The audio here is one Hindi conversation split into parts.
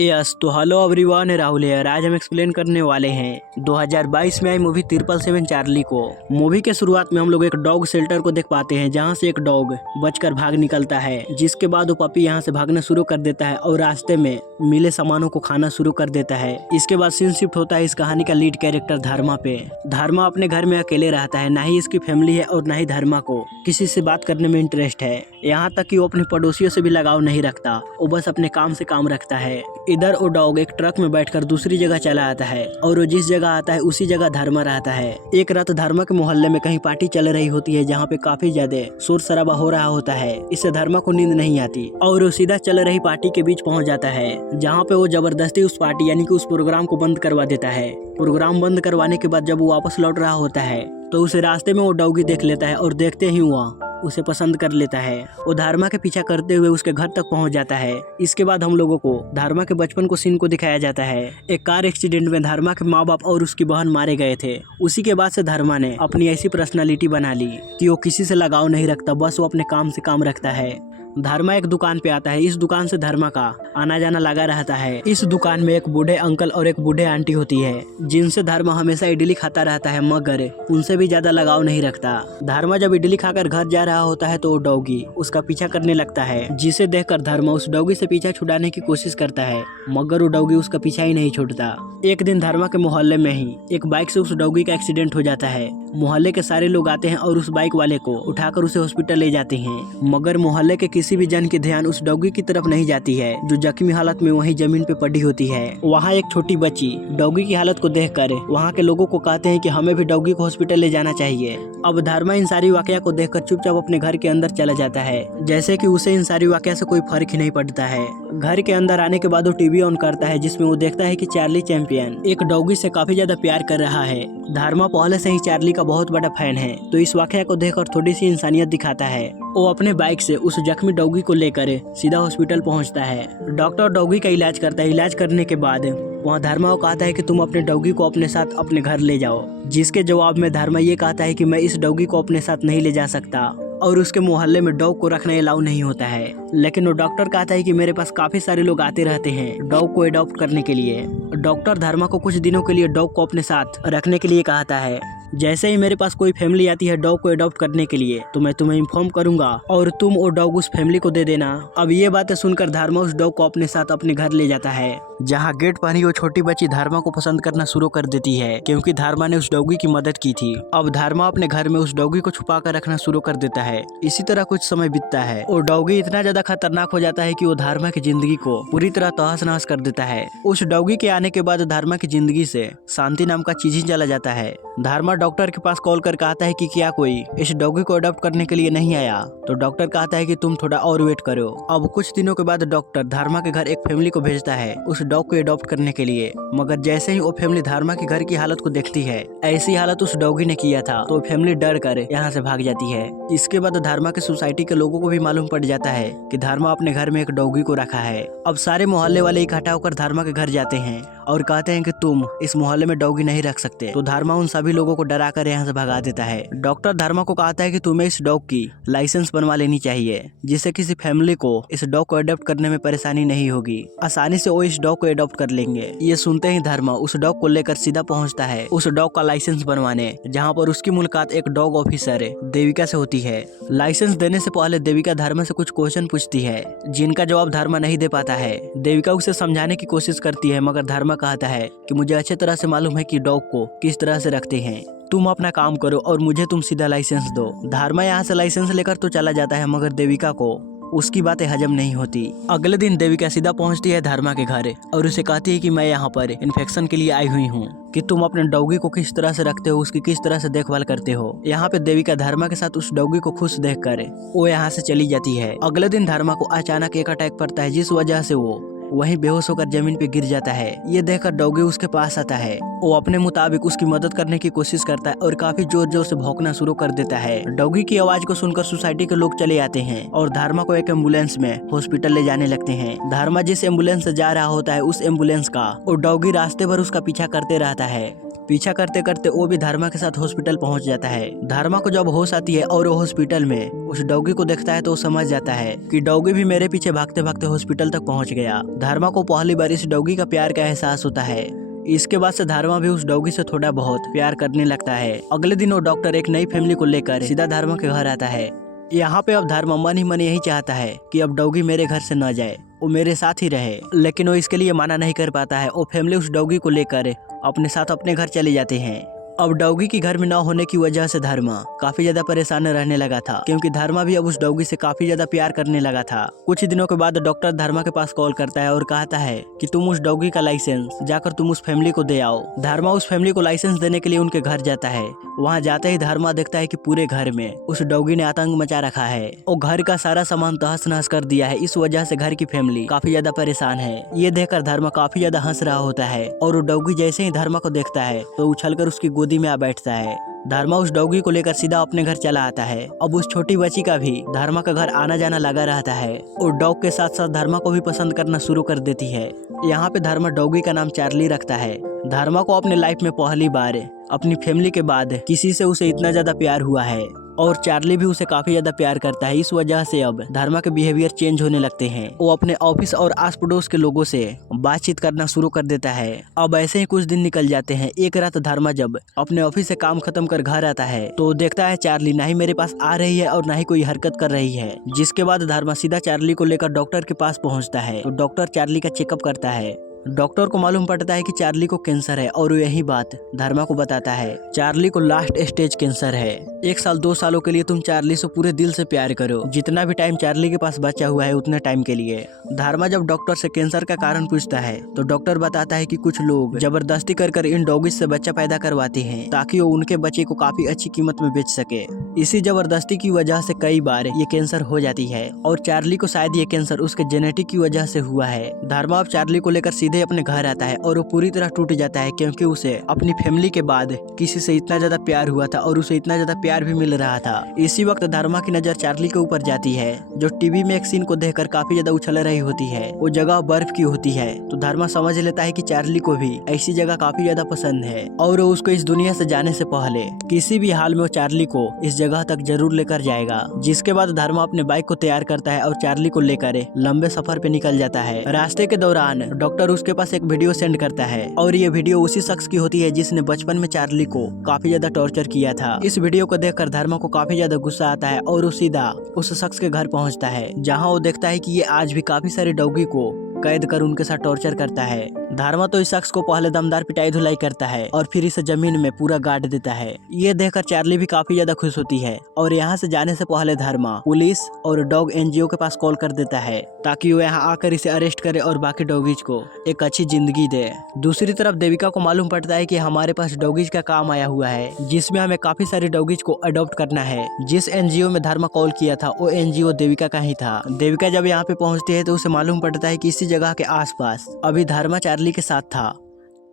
यस तो हेलो एवरीवन, राहुल है। आज हम एक्सप्लेन करने वाले हैं 2022 में आई मूवी 777 चार्ली को। मूवी के शुरुआत में हम लोग एक डॉग शेल्टर को देख पाते हैं, जहां से एक डॉग बचकर भाग निकलता है, जिसके बाद वो पपी यहां से भागना शुरू कर देता है और रास्ते में मिले सामानों को खाना शुरू कर देता है। इसके बाद सीन शिफ्ट होता है इस कहानी का लीड कैरेक्टर धर्मा पे। धर्मा अपने घर में अकेले रहता है, ना ही इसकी फैमिली है और ना ही धर्मा को किसी से बात करने में इंटरेस्ट है। यहाँ तक कि वो अपने पड़ोसियों से भी लगाव नहीं रखता, वो बस अपने काम से काम रखता है। इधर वो डॉग एक ट्रक में बैठकर दूसरी जगह चला आता है और वो जिस जगह आता है उसी जगह धर्मा रहता है। एक रात धर्मा के मोहल्ले में कहीं पार्टी चल रही होती है, जहाँ पे काफी ज्यादा शोर शराबा हो रहा होता है। इससे धर्मा को नींद नहीं आती और वो सीधा चल रही पार्टी के बीच पहुंच जाता है, जहाँ पे वो जबरदस्ती उस पार्टी यानी कि उस प्रोग्राम को बंद करवा देता है। प्रोग्राम बंद करवाने के बाद जब वो वापस लौट रहा होता है तो उसे रास्ते में वो डॉगी देख लेता है और देखते ही वह उसे पसंद कर लेता है। वो धर्मा के पीछा करते हुए उसके घर तक पहुंच जाता है। इसके बाद हम लोगों को धर्मा के बचपन को सीन को दिखाया जाता है। एक कार एक्सीडेंट में धर्मा के माँ बाप और उसकी बहन मारे गए थे। उसी के बाद से धर्मा ने अपनी ऐसी पर्सनालिटी बना ली कि वो किसी से लगाव नहीं रखता, बस वो अपने काम से काम रखता है। धर्मा एक दुकान पे आता है। इस दुकान से धर्मा का आना जाना लगा रहता है। इस दुकान में एक बूढ़े अंकल और एक बूढ़े आंटी होती है, जिनसे धर्मा हमेशा इडली खाता रहता है, मगर उनसे भी ज्यादा लगाव नहीं रखता। धर्मा जब इडली खाकर घर जा रहा होता है तो वो डॉगी उसका पीछा करने लगता है, जिसे देखकर धर्मा उस डॉगी से पीछा छुड़ाने की कोशिश करता है, मगर वो डॉगी उसका पीछा ही नहीं छोड़ता। एक दिन धर्मा के मोहल्ले में ही एक बाइक से उस डॉगी का एक्सीडेंट हो जाता है। मोहल्ले के सारे लोग आते हैं और उस बाइक वाले को उठाकर उसे हॉस्पिटल ले जाते हैं, मगर मोहल्ले के किसी भी जन की ध्यान उस डॉगी की तरफ नहीं जाती है, जो जख्मी हालत में वहीं जमीन पे पड़ी होती है। वहाँ एक छोटी बच्ची डॉगी की हालत को देखकर वहाँ के लोगों को कहते हैं कि हमें भी डॉगी को हॉस्पिटल ले जाना चाहिए। अब धर्मा इन सारी वाकया को देखकर चुपचाप अपने घर के अंदर चला जाता है, जैसे कि उसे इन सारी वाकया से कोई फर्क ही नहीं पड़ता है। घर के अंदर आने के बाद वो टीवी ऑन करता है, जिसमें वो देखता है कि चार्ली चैंपियन एक डॉगी से काफी ज्यादा प्यार कर रहा है। धर्मा पहले से ही चार्ली का बहुत बड़ा फैन है, तो इस वाकया को देखकर थोड़ी सी इंसानियत दिखाता है। वो अपने बाइक से उस जख्मी डॉगी को लेकर सीधा हॉस्पिटल पहुंचता है। डॉक्टर डॉगी का इलाज करता है। इलाज करने के बाद वहाँ धर्मा को कहता है कि तुम अपने डॉगी को अपने साथ अपने घर ले जाओ, जिसके जवाब में धर्मा ये कहता है कि मैं इस डॉगी को अपने साथ नहीं ले जा सकता और उसके मोहल्ले में डॉग को रखना अलाउ नहीं होता है। लेकिन वो डॉक्टर कहता है कि मेरे पास काफी सारे लोग आते रहते हैं डॉग को अडॉप्ट करने के लिए। डॉक्टर धर्मा को कुछ दिनों के लिए डॉग को अपने साथ रखने के लिए कहता है। जैसे ही मेरे पास कोई फैमिली आती है डॉग को अडॉप्ट करने के लिए, तो मैं तुम्हें इन्फॉर्म करूंगा और तुम वो डॉग उस फैमिली को दे देना। अब ये बातें सुनकर धर्मा उस डॉग को अपने साथ अपने घर ले जाता है, जहाँ गेट पर ही वो छोटी बच्ची धर्मा को पसंद करना शुरू कर देती है, क्योंकि धर्मा ने उस डॉगी की मदद की थी। अब धर्मा अपने घर में उस डॉगी को छुपा कर रखना शुरू कर देता है। इसी तरह कुछ समय बीतता है और डॉगी इतना ज्यादा खतरनाक हो जाता है कि वो धर्मा की जिंदगी को पूरी तरह तहस नहस कर देता है। उस डॉगी के आने के बाद धर्मा की जिंदगी से शांति नाम का चीज ही चला जाता है। धर्मा डॉक्टर के पास कॉल कर कहता है कि क्या कोई इस डॉगी को अडॉप्ट करने के लिए नहीं आया, तो डॉक्टर कहता है कि तुम थोड़ा और वेट करो। अब कुछ दिनों के बाद डॉक्टर धर्मा के घर एक फैमिली को भेजता है उस डॉग को अडॉप्ट करने के लिए, मगर जैसे ही वो फैमिली धर्मा के घर की हालत को देखती है, ऐसी हालत उस डॉगी ने किया था, तो फैमिली डर कर यहाँ से भाग जाती है। इसके बाद धर्मा के सोसाइटी के लोगों को भी मालूम पड़ जाता है कि धर्मा अपने घर में एक डॉगी को रखा है। अब सारे मोहल्ले वाले इकट्ठा होकर धर्मा के घर जाते हैं और कहते हैं कि तुम इस मोहल्ले में डॉगी नहीं रख सकते, तो धर्मा उन सभी लोगों को डरा कर यहाँ से भगा देता है। डॉक्टर धर्मा को कहता है कि तुम्हें इस डॉग की लाइसेंस बनवा लेनी चाहिए, जिससे किसी फैमिली को इस डॉग को अडॉप्ट करने में परेशानी नहीं होगी, आसानी से वो इस डॉग को अडॉप्ट कर लेंगे। ये सुनते ही धर्मा उस डॉग को लेकर सीधा पहुंचता है उस डॉग का लाइसेंस बनवाने, जहाँ पर उसकी मुलाकात एक डॉग ऑफिसर देविका से होती है। लाइसेंस देने से पहले देविका धर्मा से कुछ क्वेश्चन पूछती है, जिनका जवाब धर्मा नहीं दे पाता है। देविका उसे समझाने की कोशिश करती है, मगर धर्मा कहता है कि मुझे अच्छी तरह से मालूम है कि डॉग को किस तरह से रखते हैं, तुम अपना काम करो और मुझे तुम सीधा लाइसेंस दो। धर्मा यहाँ से लाइसेंस लेकर तो चला जाता है, मगर देविका को उसकी बातें हजम नहीं होती। अगले दिन देविका सीधा पहुंचती है धर्मा के घर और उसे कहती है कि मैं यहाँ पर इन्फेक्शन के लिए आई हुई हूँ, कि तुम अपने डॉगी को किस तरह से रखते हो, उसकी किस तरह से देखभाल करते हो। यहाँ पे देविका धर्मा के साथ उस डॉगी को खुश देखकर वो यहाँ से चली जाती है। अगले दिन धर्मा को अचानक एक अटैक पड़ता है, जिस वजह से वो वहीं बेहोश होकर जमीन पे गिर जाता है। ये देखकर डॉगी उसके पास आता है। वो अपने मुताबिक उसकी मदद करने की कोशिश करता है और काफी जोर जोर से भौंकना शुरू कर देता है। डॉगी की आवाज को सुनकर सोसाइटी के लोग चले आते हैं और धर्मा को एक एम्बुलेंस में हॉस्पिटल ले जाने लगते हैं। धर्मा जिस एम्बुलेंस से जा रहा होता है, उस एम्बुलेंस का वो डॉगी रास्ते भर उसका पीछा करते रहता है। पीछा करते करते वो भी धर्मा के साथ हॉस्पिटल पहुंच जाता है। धर्मा को जब होश आती है और वो हॉस्पिटल में उस डॉगी को देखता है, तो वो समझ जाता है कि डॉगी भी मेरे पीछे भागते भागते हॉस्पिटल तक पहुंच गया। धर्मा को पहली बार इस डॉगी का प्यार का एहसास होता है। इसके बाद से धर्मा भी उस डॉगी से थोड़ा बहुत प्यार करने लगता है। अगले दिन वो डॉक्टर एक नई फैमिली को लेकर सीधा धर्मा के घर आता है। यहाँ पे अब धर्मा मन ही मन यही चाहता है कि अब डॉगी मेरे घर से न जाए, वो मेरे साथ ही रहे, लेकिन वो इसके लिए मना नहीं कर पाता है। वो फैमिली उस डॉगी को लेकर अपने साथ अपने घर चले जाते हैं। अब डॉगी की घर में न होने की वजह से धर्मा काफी ज्यादा परेशान रहने लगा था, क्योंकि धर्मा भी अब उस डॉगी से काफी ज्यादा प्यार करने लगा था। कुछ दिनों के बाद डॉक्टर धर्मा के पास कॉल करता है और कहता है कि तुम उस डॉगी का लाइसेंस जाकर तुम उस फैमिली को दे आओ। धर्मा उस फैमिली को लाइसेंस देने के लिए उनके घर जाता है। वहाँ जाते ही धर्मा देखता है कि पूरे घर में उस डॉगी ने आतंक मचा रखा है और घर का सारा सामान तहस नहस कर दिया है। इस वजह से घर की फैमिली काफी ज्यादा परेशान है। ये देखकर धर्मा काफी ज्यादा हंस रहा होता है और वो डॉगी जैसे ही धर्मा को देखता है तो उछलकर उसकी गोदी में आ बैठता है। धर्मा उस डॉगी को लेकर सीधा अपने घर चला आता है। अब उस छोटी बच्ची का भी धर्मा का घर आना जाना लगा रहता है और डॉग के साथ साथ धर्मा को भी पसंद करना शुरू कर देती है। यहाँ पे धर्मा डॉगी का नाम चार्ली रखता है। धर्मा को अपने लाइफ में पहली बार अपनी फैमिली के बाद किसी से उसे इतना ज्यादा प्यार हुआ है और चार्ली भी उसे काफी ज्यादा प्यार करता है। इस वजह से अब धर्मा के बिहेवियर चेंज होने लगते हैं। वो अपने ऑफिस और आस पड़ोस के लोगों से बातचीत करना शुरू कर देता है। अब ऐसे ही कुछ दिन निकल जाते हैं। एक रात धर्मा जब अपने ऑफिस से काम खत्म कर घर आता है तो देखता है चार्ली ना ही मेरे पास आ रही है और ना ही कोई हरकत कर रही है। जिसके बाद धर्मा सीधा चार्ली को लेकर डॉक्टर के पास पहुँचता है तो डॉक्टर चार्ली का चेकअप करता है। डॉक्टर को मालूम पड़ता है कि चार्ली को कैंसर है और वो यही बात धर्मा को बताता है। चार्ली को लास्ट स्टेज कैंसर है। 1 साल 2 सालों के लिए तुम चार्ली से पूरे दिल से प्यार करो, जितना भी टाइम चार्ली के पास बचा हुआ है उतने टाइम के लिए। धर्मा जब डॉक्टर से कैंसर का कारण पूछता है तो डॉक्टर बताता है कि कुछ लोग जबरदस्ती कर इन डॉगीज से बच्चा पैदा करवाते हैं ताकि वो उनके बच्चे को काफी अच्छी कीमत में बेच सके। इसी जबरदस्ती की वजह से कई बार ये कैंसर हो जाती है और चार्ली को शायद ये कैंसर उसके जेनेटिक की वजह से हुआ है। धर्मा अब चार्ली को लेकर सीधे अपने घर आता है और वो पूरी तरह टूट जाता है, क्योंकि उसे अपनी फैमिली के बाद किसी से इतना ज्यादा प्यार हुआ था और उसे इतना ज्यादा प्यार भी मिल रहा था। इसी वक्त धर्मा की नजर चार्ली के ऊपर जाती है, जो टीवी में एक सीन को देखकर काफी ज्यादा उछल रही होती है। वो जगह बर्फ की होती है तो धर्मा समझ लेता है कि चार्ली को भी ऐसी जगह काफी ज्यादा पसंद है और वो उसको इस दुनिया से जाने से पहले किसी भी हाल में वो चार्ली को इस जगह तक जरूर लेकर जाएगा। जिसके बाद धर्मा अपने बाइक को तैयार करता है और चार्ली को लेकर लंबे सफर पे निकल जाता है। रास्ते के दौरान डॉक्टर उसके पास एक वीडियो सेंड करता है और ये वीडियो उसी शख्स की होती है जिसने बचपन में चार्ली को काफी ज्यादा टॉर्चर किया था। इस वीडियो को देखकर धर्मा को काफी ज्यादा गुस्सा आता है और वो सीधा उस शख्स के घर पहुंचता है, जहां वो देखता है कि ये आज भी काफी सारे डॉगी को कैद कर उनके साथ टॉर्चर करता है। धर्मा तो इस शख्स को पहले दमदार पिटाई धुलाई करता है और फिर इसे जमीन में पूरा गाड़ देता है। ये देखकर चार्ली भी काफी ज्यादा खुश होती है और यहाँ से जाने से पहले धर्मा पुलिस और डॉग एनजीओ के पास कॉल कर देता है ताकि वो यहाँ आकर इसे अरेस्ट करे और बाकी डॉगीज को एक अच्छी जिंदगी दे। दूसरी तरफ देविका को मालूम पड़ता है कि हमारे पास डॉगीज का काम आया हुआ है, जिसमें हमें काफी सारे डॉगीज को अडॉप्ट करना है। जिस एनजीओ में धर्मा कॉल किया था वो एनजीओ देविका का ही था। देविका जब यहाँ पे पहुँचती है तो उसे मालूम पड़ता है कि इसी जगह के आसपास अभी धर्मा चार्ली के साथ था,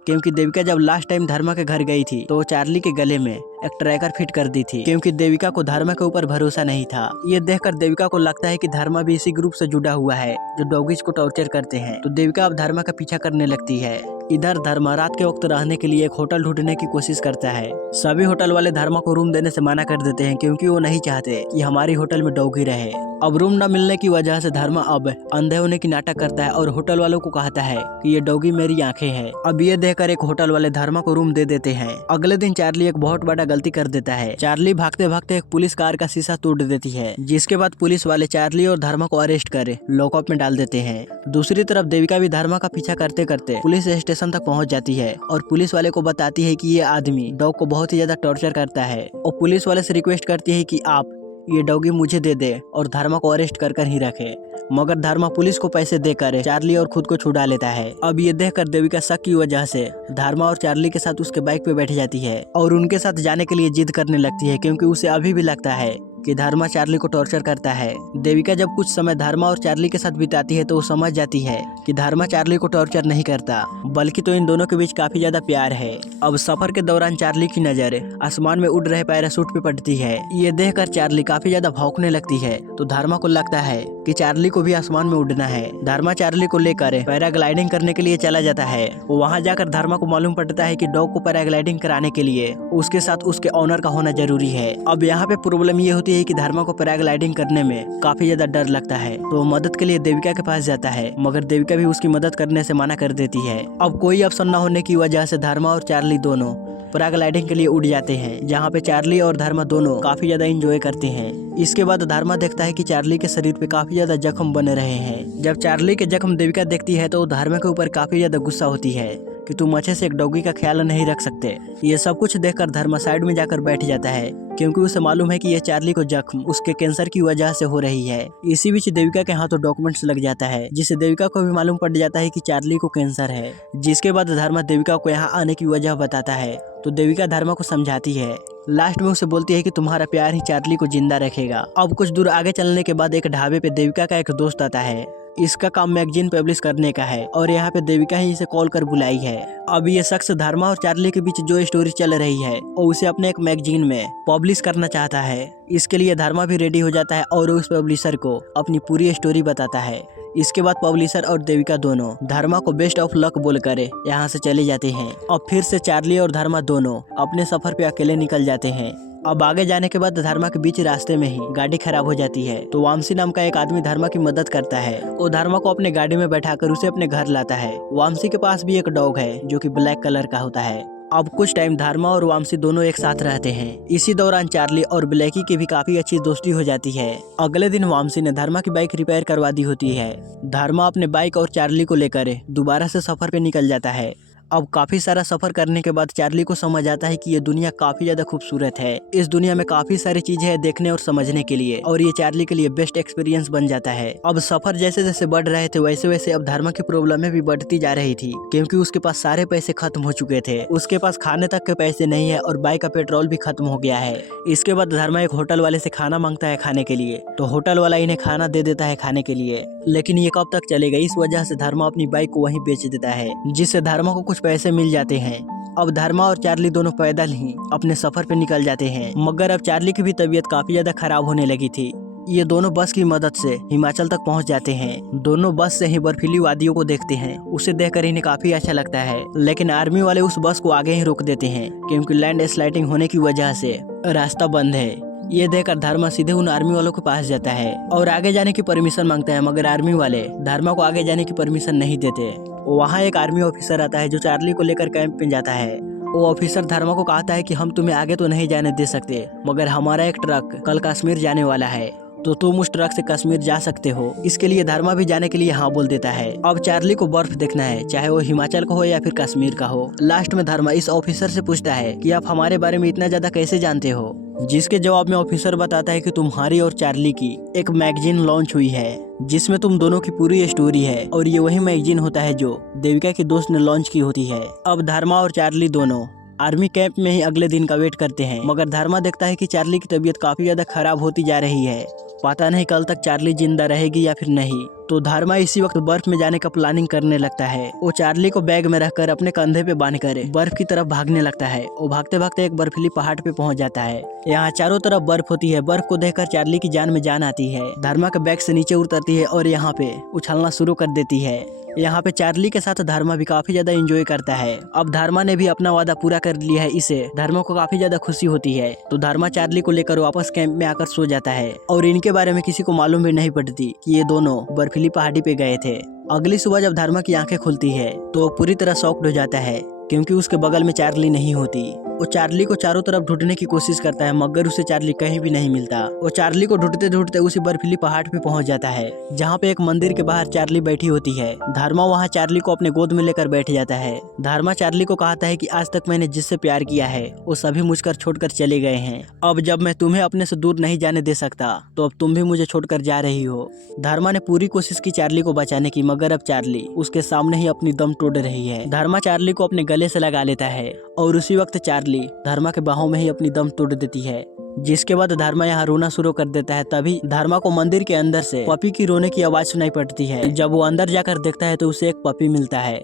क्योंकि देविका जब लास्ट टाइम धर्मा के घर गई थी तो वो चार्ली के गले में एक ट्रैकर फिट कर दी थी, क्योंकि देविका को धर्मा के ऊपर भरोसा नहीं था। ये देखकर देविका को लगता है कि धर्मा भी इसी ग्रुप से जुड़ा हुआ है जो डॉगीज को टॉर्चर करते हैं, तो देविका अब धर्मा का पीछा करने लगती है। इधर धर्मा रात के वक्त रहने के लिए एक होटल ढूंढने की कोशिश करता है। सभी होटल वाले धर्मा को रूम देने से मना कर देते हैं, क्योंकि वो नहीं चाहते कि हमारी होटल में डॉगी रहे। अब रूम न मिलने की वजह से धर्मा अब अंधे होने की नाटक करता है और होटल वालों को कहता है कि ये डॉगी मेरी आंखें हैं। अब ये देखकर एक होटल वाले धर्मा को रूम दे देते हैं। अगले दिन चार्ली एक बहुत बड़ा गलती कर देता है। चार्ली भागते भागते एक पुलिस कार का शीशा तोड़ देती है, जिसके बाद पुलिस वाले चार्ली और धर्मा को अरेस्ट कर लॉकअप में डाल देते हैं। दूसरी तरफ देविका भी धर्मा का पीछा करते करते पुलिस स्टेशन तक पहुंच जाती है और पुलिस वाले को बताती है कि ये आदमी डॉग को बहुत ही ज्यादा टॉर्चर करता है और पुलिस वाले से रिक्वेस्ट करती है कि आप ये डॉगी मुझे दे दे और धर्मा को अरेस्ट कर ही रखे। मगर धर्मा पुलिस को पैसे देकर चार्ली और खुद को छुड़ा लेता है। अब ये देखकर देविका शक की वजह से धर्मा और चार्ली के साथ उसके बाइक पे बैठ जाती है और उनके साथ जाने के लिए जिद करने लगती है, क्योंकि उसे अभी भी लगता है कि धर्मा चार्ली को टॉर्चर करता है। देविका जब कुछ समय धर्मा और चार्ली के साथ बिताती है तो वो समझ जाती है कि धर्मा चार्ली को टॉर्चर नहीं करता, बल्कि तो इन दोनों के बीच काफी ज्यादा प्यार है। अब सफर के दौरान चार्ली की नजर आसमान में उड़ रहे पैराशूट पे पड़ती है। ये देखकर चार्ली काफी ज्यादा भौंकने लगती है, तो धर्मा को लगता है कि चार्ली को भी आसमान में उड़ना है। धर्मा चार्ली को लेकर पैराग्लाइडिंग करने के लिए चला जाता है। वहाँ जाकर धर्मा को मालूम पड़ता है कि डॉग को पैराग्लाइडिंग कराने के लिए उसके साथ उसके ऑनर का होना जरूरी है। अब यहाँ पे प्रॉब्लम ये होती बोलती है कि धर्मा को पैराग्लाइडिंग करने में काफी ज्यादा डर लगता है, तो वो मदद के लिए देविका के पास जाता है, मगर देविका भी उसकी मदद करने से मना कर देती है। अब कोई ऑप्शन न होने की वजह से धर्मा और चार्ली दोनों पैराग्लाइडिंग के लिए उड़ जाते हैं, जहाँ पे चार्ली और धर्मा दोनों काफी ज्यादा एंजॉय करते हैं। इसके बाद धर्मा देखता है कि चार्ली के शरीर पे काफी ज्यादा जख्म बने रहे हैं। जब चार्ली के जख्म देविका देखती है तो धर्मा के ऊपर काफी ज्यादा गुस्सा होती है कि तुम अच्छे से एक डॉगी का ख्याल नहीं रख सकते। ये सब कुछ देखकर धर्मा साइड में जाकर बैठ जाता है, क्योंकि उसे मालूम है कि ये चार्ली को जख्म उसके कैंसर की वजह से हो रही है। इसी बीच देविका के हाथों डॉक्यूमेंट्स लग जाता है, जिससे देविका को भी मालूम पड़ जाता है कि चार्ली को कैंसर है। जिसके बाद धर्मा देविका को यहाँ आने की वजह बताता है, तो देविका धर्मा को समझाती है। लास्ट में उसे बोलती है कि तुम्हारा प्यार ही चार्ली को जिंदा रखेगा। अब कुछ दूर आगे चलने के बाद एक ढाबे पे देविका का एक दोस्त आता है। इसका काम मैगजीन पब्लिश करने का है और यहाँ पे देविका ही इसे कॉल कर बुलाई है। अब ये शख्स धर्मा और चार्ली के बीच जो स्टोरी चल रही है वो उसे अपने एक मैगजीन में पब्लिश करना चाहता है। इसके लिए धर्मा भी रेडी हो जाता है और उस पब्लिशर को अपनी पूरी स्टोरी बताता है। इसके बाद पब्लिशर और देविका दोनों धर्मा को बेस्ट ऑफ लक बोलकर यहाँ से चले जाते हैं। अब फिर से चार्ली और धर्मा दोनों अपने सफर पे अकेले निकल जाते हैं। अब आगे जाने के बाद धर्मा के बीच रास्ते में ही गाड़ी खराब हो जाती है, तो वामसी नाम का एक आदमी धर्मा की मदद करता है। वो धर्मा को अपने गाड़ी में बैठाकर उसे अपने घर लाता है। वामसी के पास भी एक डॉग है जो कि ब्लैक कलर का होता है। अब कुछ टाइम धर्मा और वामसी दोनों एक साथ रहते हैं। इसी दौरान चार्ली और ब्लैकी की भी काफी अच्छी दोस्ती हो जाती है। अगले दिन वामसी ने धर्मा की बाइक रिपेयर करवा दी होती है। धर्मा अपने बाइक और चार्ली को लेकर दोबारा से सफर पे निकल जाता है। अब काफी सारा सफर करने के बाद चार्ली को समझ आता है कि ये दुनिया काफी ज्यादा खूबसूरत है। इस दुनिया में काफी सारी चीजें हैं देखने और समझने के लिए, और ये चार्ली के लिए बेस्ट एक्सपीरियंस बन जाता है। अब सफर जैसे जैसे बढ़ रहे थे वैसे वैसे अब धर्मा की प्रॉब्लमें भी बढ़ती जा रही थी, क्योंकि उसके पास सारे पैसे खत्म हो चुके थे। उसके पास खाने तक के पैसे नहीं है और बाइक का पेट्रोल भी खत्म हो गया है। इसके बाद धर्मा एक होटल वाले से खाना मांगता है खाने के लिए, तो होटल वाला इन्हें खाना दे देता है खाने के लिए, लेकिन ये कब तक चलेगा। इस वजह से धर्मा अपनी बाइक को वहीं बेच देता है, जिससे धर्मा को कुछ पैसे मिल जाते हैं। अब धर्मा और चार्ली दोनों पैदल ही अपने सफर पे निकल जाते हैं, मगर अब चार्ली की भी तबीयत काफी ज्यादा खराब होने लगी थी। ये दोनों बस की मदद से हिमाचल तक पहुंच जाते हैं। दोनों बस से ही बर्फीली वादियों को देखते हैं। उसे देखकर इन्हें काफी अच्छा लगता है, लेकिन आर्मी वाले उस बस को आगे ही रोक देते हैं, क्योंकि लैंड स्लाइडिंग होने की वजह से रास्ता बंद है। ये देखकर धर्मा सीधे उन आर्मी वालों के पास जाता है और आगे जाने की परमिशन मांगता है, मगर आर्मी वाले धर्मा को आगे जाने की परमिशन नहीं देते। वहाँ एक आर्मी ऑफिसर आता है जो चार्ली को लेकर कैंप में जाता है। वो ऑफिसर धर्मा को कहता है कि हम तुम्हें आगे तो नहीं जाने दे सकते, मगर हमारा एक ट्रक कल कश्मीर जाने वाला है, तो तुम उस ट्रक से कश्मीर जा सकते हो। इसके लिए धर्मा भी जाने के लिए हाँ बोल देता है। अब चार्ली को बर्फ देखना है, चाहे वो हिमाचल का हो या फिर कश्मीर का हो। लास्ट में धर्मा इस ऑफिसर से पूछता है कि आप हमारे बारे में इतना ज्यादा कैसे जानते हो, जिसके जवाब में ऑफिसर बताता है कि तुम्हारी और चार्ली की एक मैगजीन लॉन्च हुई है, जिसमें तुम दोनों की पूरी स्टोरी है, और ये वही मैगजीन होता है जो देविका के दोस्त ने लॉन्च की होती है। अब धर्मा और चार्ली दोनों आर्मी कैंप में ही अगले दिन का वेट करते हैं, मगर धर्मा देखता है कि चार्ली की तबीयत काफी ज्यादा खराब होती जा रही है। पता नहीं कल तक चार्ली जिंदा रहेगी या फिर नहीं। तो धर्मा इसी वक्त बर्फ में जाने का प्लानिंग करने लगता है। वो चार्ली को बैग में रखकर अपने कंधे पे बांधकर बर्फ की तरफ भागने लगता है। वो भागते भागते एक बर्फीली पहाड़ पे पहुंच जाता है। यहाँ चारों तरफ बर्फ होती है। बर्फ को देखकर चार्ली की जान में जान आती है। धर्मा के बैग से नीचे उतरती है और यहाँ पे उछलना शुरू कर देती है। यहाँ पे चार्ली के साथ धर्मा भी काफी ज्यादा एंजॉय करता है। अब धर्मा ने भी अपना वादा पूरा कर लिया है, इसे धर्मा को काफी ज्यादा खुशी होती है। तो धर्मा चार्ली को लेकर वापस कैंप में आकर सो जाता है और इनके बारे में किसी को मालूम भी नहीं पड़ती कि ये दोनों बर्फीली पहाड़ी पे गए थे। अगली सुबह जब धर्मा की आंखें खुलती है तो वो पूरी तरह शॉक्ड हो जाता है, क्योंकि उसके बगल में चार्ली नहीं होती। वो चार्ली को चारों तरफ ढूंढने की कोशिश करता है, मगर उसे चार्ली कहीं भी नहीं मिलता। वो चार्ली को ढूंढते ढूंढते उसी बर्फीली पहाड़ पे पहुंच जाता है, जहाँ पे एक मंदिर के बाहर चार्ली बैठी होती है। धर्मा वहाँ चार्ली को अपने गोद में लेकर बैठ जाता है। धर्मा चार्ली को कहता है कि आज तक मैंने जिससे प्यार किया है वो सभी मुझकर छोड़कर चले गए हैं। अब जब मैं तुम्हें अपने से दूर नहीं जाने दे सकता, तो अब तुम भी मुझे छोड़कर जा रही हो। धर्मा ने पूरी कोशिश की चार्ली को बचाने की, मगर अब चार्ली उसके सामने ही अपनी दम तोड़ रही है। धर्मा चार्ली को अपने गले से लगा लेता है और उसी वक्त चार्ली धर्मा के बाहों में ही अपनी दम तोड़ देती है, जिसके बाद धर्मा यहाँ रोना शुरू कर देता है। तभी धर्मा को मंदिर के अंदर से पपी की रोने की आवाज सुनाई पड़ती है। जब वो अंदर जाकर देखता है तो उसे एक पपी मिलता है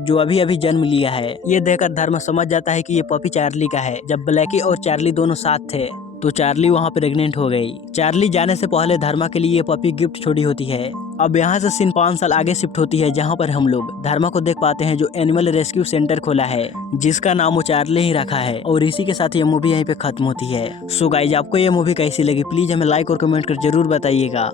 जो अभी अभी जन्म लिया है। ये देखकर धर्मा समझ जाता है कि ये पपी चार्ली का है। जब ब्लैकी और चार्ली दोनों साथ थे तो चार्ली वहाँ प्रेग्नेंट हो गई। चार्ली जाने से पहले धर्मा के लिए ये पपी गिफ्ट छोड़ी होती है। अब यहाँ से सीन 5 साल आगे शिफ्ट होती है, जहाँ पर हम लोग धर्मा को देख पाते हैं जो एनिमल रेस्क्यू सेंटर खोला है, जिसका नाम वो चार्ली ही रखा है। और इसी के साथ ये मूवी यहीं पे खत्म होती है। सो गाइज, आपको ये मूवी कैसी लगी प्लीज हमें लाइक और कमेंट कर जरूर बताइएगा।